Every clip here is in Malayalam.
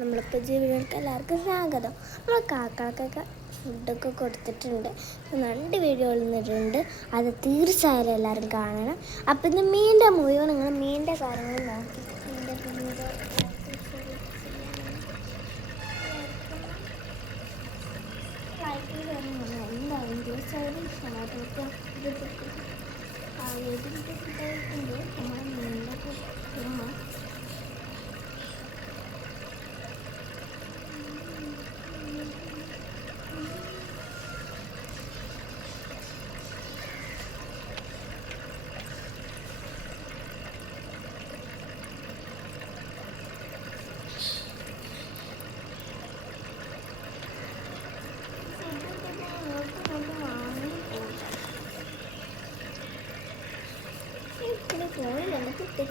നമ്മളിപ്പോൾ ജീവികൾക്ക് എല്ലാവർക്കും സ്വാഗതം. നമ്മൾ കാക്കകൾക്കൊക്കെ ഫുഡൊക്കെ കൊടുത്തിട്ടുണ്ട്. 2 വീഡിയോ ഇടുന്നുണ്ട്. അത് തീർച്ചയായും എല്ലാവരും കാണണം. അപ്പം ഇന്ന് മീൻ്റെ മുഴുവൻ നിങ്ങൾ മീൻ്റെ കാര്യങ്ങൾ നോക്കിയിട്ട് മീൻ്റെ വീഡിയോ ലൈക്ക് ചെയ്യുന്ന എന്തായാലും തീർച്ചയായും ഇഷ്ടമായിട്ട് നമ്മുടെ മീൻ്റെ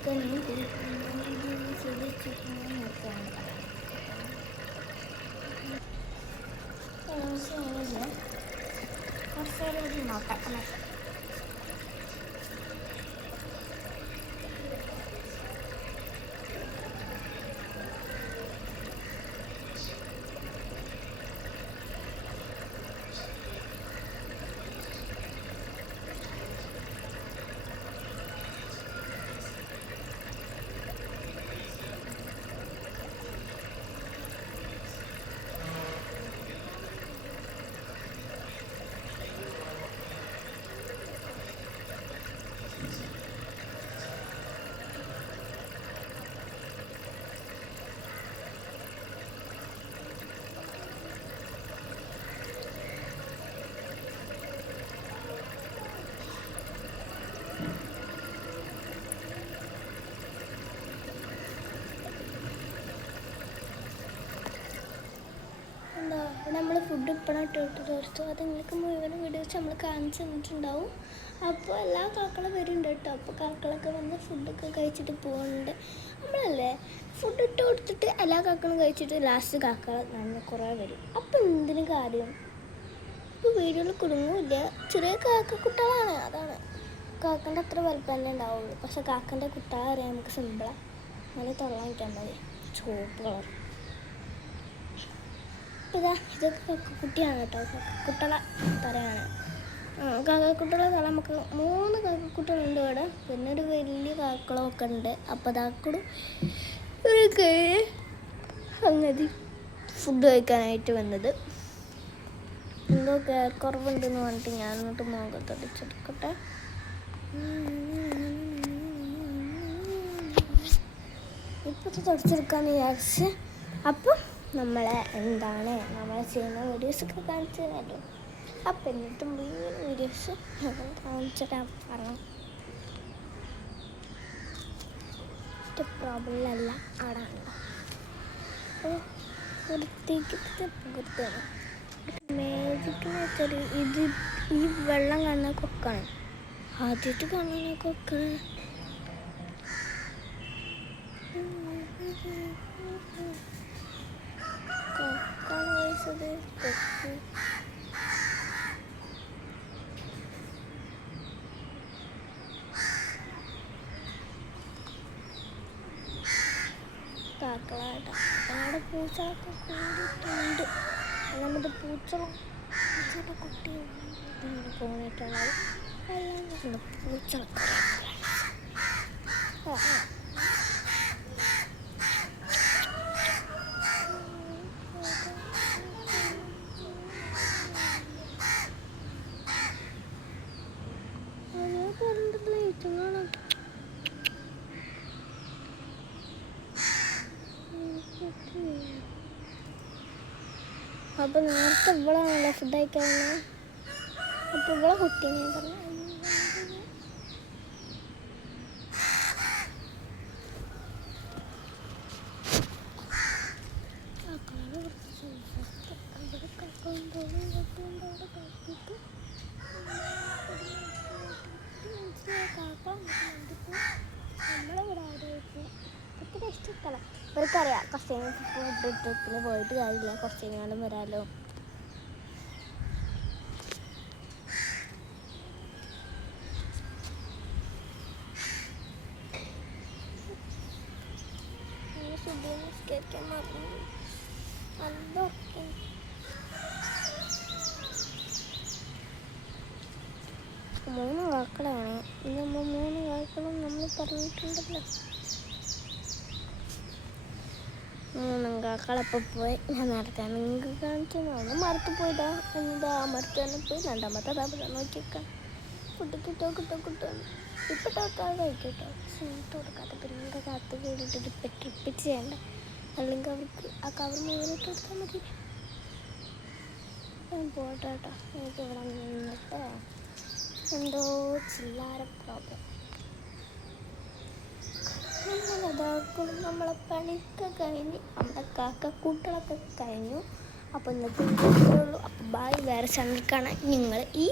ഫോണിൽ എനിക്ക് കുട്ടിക്കാനും നോക്കാം. നമ്മൾ ഫുഡ് ഇപ്പോഴായിട്ട് ഇട്ട് തീർത്തു. അത് നിങ്ങൾക്ക് മുഴുവൻ വീഡിയോസ് നമ്മൾ കാണിച്ചു തന്നിട്ടുണ്ടാവും. അപ്പോൾ എല്ലാ കാക്കളും വരുന്നുണ്ട് കേട്ടോ. അപ്പോൾ കാക്കളൊക്കെ വന്ന് ഫുഡൊക്കെ കഴിച്ചിട്ട് പോകുന്നുണ്ട്. നമ്മളല്ലേ ഫുഡ് ഇട്ട് കൊടുത്തിട്ട് എല്ലാ കാക്കളും കഴിച്ചിട്ട് ലാസ്റ്റ് കാക്കൾ നന്ന് കുറേ വരും. അപ്പോൾ എന്തിനു കാര്യം? ഇപ്പോൾ വീഡിയോയിൽ കുടുങ്ങില്ല. ചെറിയ കുട്ടികളാണ്. അതാണ് കാക്കൻ്റെ അത്ര വലുപ്പം തന്നെ ഉണ്ടാവുള്ളൂ. പക്ഷെ കാക്കൻ്റെ കുട്ടികളെ അറിയാൻ നമുക്ക് സിമ്പിളാണ്. അങ്ങനെ തൊള്ളാൻ മതി. ചുവപ്പ് കളർ. ഇതൊക്കെ കക്കക്കുട്ടിയാണ് കേട്ടോ. കക്കക്കുട്ടള തലയാണ്. കാക്കക്കുട്ടള തല നമുക്ക് 3 കാക്കക്കുട്ടികളുണ്ട് ഇവിടെ. പിന്നെ ഒരു വലിയ കാക്കളൊക്കെ ഉണ്ട്. അപ്പോൾ അതാക്കളും ഒരു സംഗതി ഫുഡ് കഴിക്കാനായിട്ട് വന്നത്. എന്തോ കുറവുണ്ടെന്ന് പറഞ്ഞിട്ട് ഞാനിങ്ങോട്ട് മുഖത്തടിച്ചെടുക്കട്ടെ. ഇപ്പോഴത്തെ തുടച്ചെടുക്കാന്ന് വിചാരിച്ച്. അപ്പം നമ്മളെ ചെയ്യുന്ന വീഡിയോസൊക്കെ കാണിച്ചു തരാമല്ലോ. അപ്പം എന്നിട്ടും വീഡിയോസ് കാണിച്ചു തരാൻ പറഞ്ഞു. പ്രോബ്ലമല്ല ആടാണല്ലോ. അപ്പോൾ വൃത്തിക്ക് പകർത്താണ്. മേജിക്കെന്ന് വെച്ചാൽ ഈ വെള്ളം കാണുന്ന കൊക്കാണ്. ആദ്യമായിട്ട് കാണുന്ന കൊക്കാണ്. കാക്കളാട്ടോ. അവിടെ പൂച്ചകളൊക്കെ കൂടിയിട്ടുണ്ട്. നമ്മുടെ പൂച്ചയുടെ കുട്ടി പോകാനായിട്ടുള്ളത്. പൂച്ചകളൊക്കെ അപ്പോൾ നേരത്തെ ഇവളാണല്ലോ ഫുഡ് കഴിക്കാവുന്നത്. അപ്പോൾ ഇവളെ കുട്ടീനെ പറഞ്ഞു നമ്മളിവിടെ ആരോഗ്യം ഇഷ്ടമല്ല. ഇവർക്കറിയാം കുറച്ച് ഫുഡ് ട്രിപ്പിന് പോയിട്ട് കാര്യമില്ല, കുറച്ച് കഴിഞ്ഞാലും വരാമല്ലോ. ശുദ്ധ നിസ്കരിക്കാൻ മാത്രം അതൊക്കെ മൂന്ന് കാക്കളാണ്. നമ്മൾ മൂന്ന് കാക്കളും നമ്മൾ പറഞ്ഞിട്ടുണ്ടല്ലോ. മൂന്നും കാക്കളപ്പം പോയി. ഞാൻ നേരത്തെ നിങ്ങൾക്ക് കാണിച്ചു ഒന്ന് മരത്ത് പോയതാ. എന്താ മരത്ത് തന്നെ പോയി. രണ്ടാമത്തെ താപ നോക്കിയേക്കാം. കുട്ടിക്കിട്ടോ കിട്ടുമെന്ന് ഇപ്പം ടോക്കാതെ കഴിക്കട്ടോ. സ്നേഹത്ത് കൊടുക്കാത്ത പിന്നെ കാത്ത് കൂടിയിട്ടൊരു ട്രിപ്പിച്ച് ചെയ്യണ്ട. അല്ലെങ്കിൽ അവർക്ക് ആ കവർ മുഴുവനിട്ട് കൊടുത്താൽ മതി. ഞാൻ പോട്ടെ കേട്ടോ. എനിക്ക് ഇവിടെ നിന്നിട്ട് എന്തോ ചില്ലാര പ്രോബ്ലം. നമ്മളെ പണിയൊക്കെ കഴിഞ്ഞ് നമ്മുടെ കാക്കക്കൂട്ടുകളൊക്കെ കഴിഞ്ഞു. അപ്പോൾ ഇന്നത്തെ ഉള്ളൂ. അപ്പോൾ ബായ്. വേറെ ചാനൽ കാണാൻ നിങ്ങൾ ഈ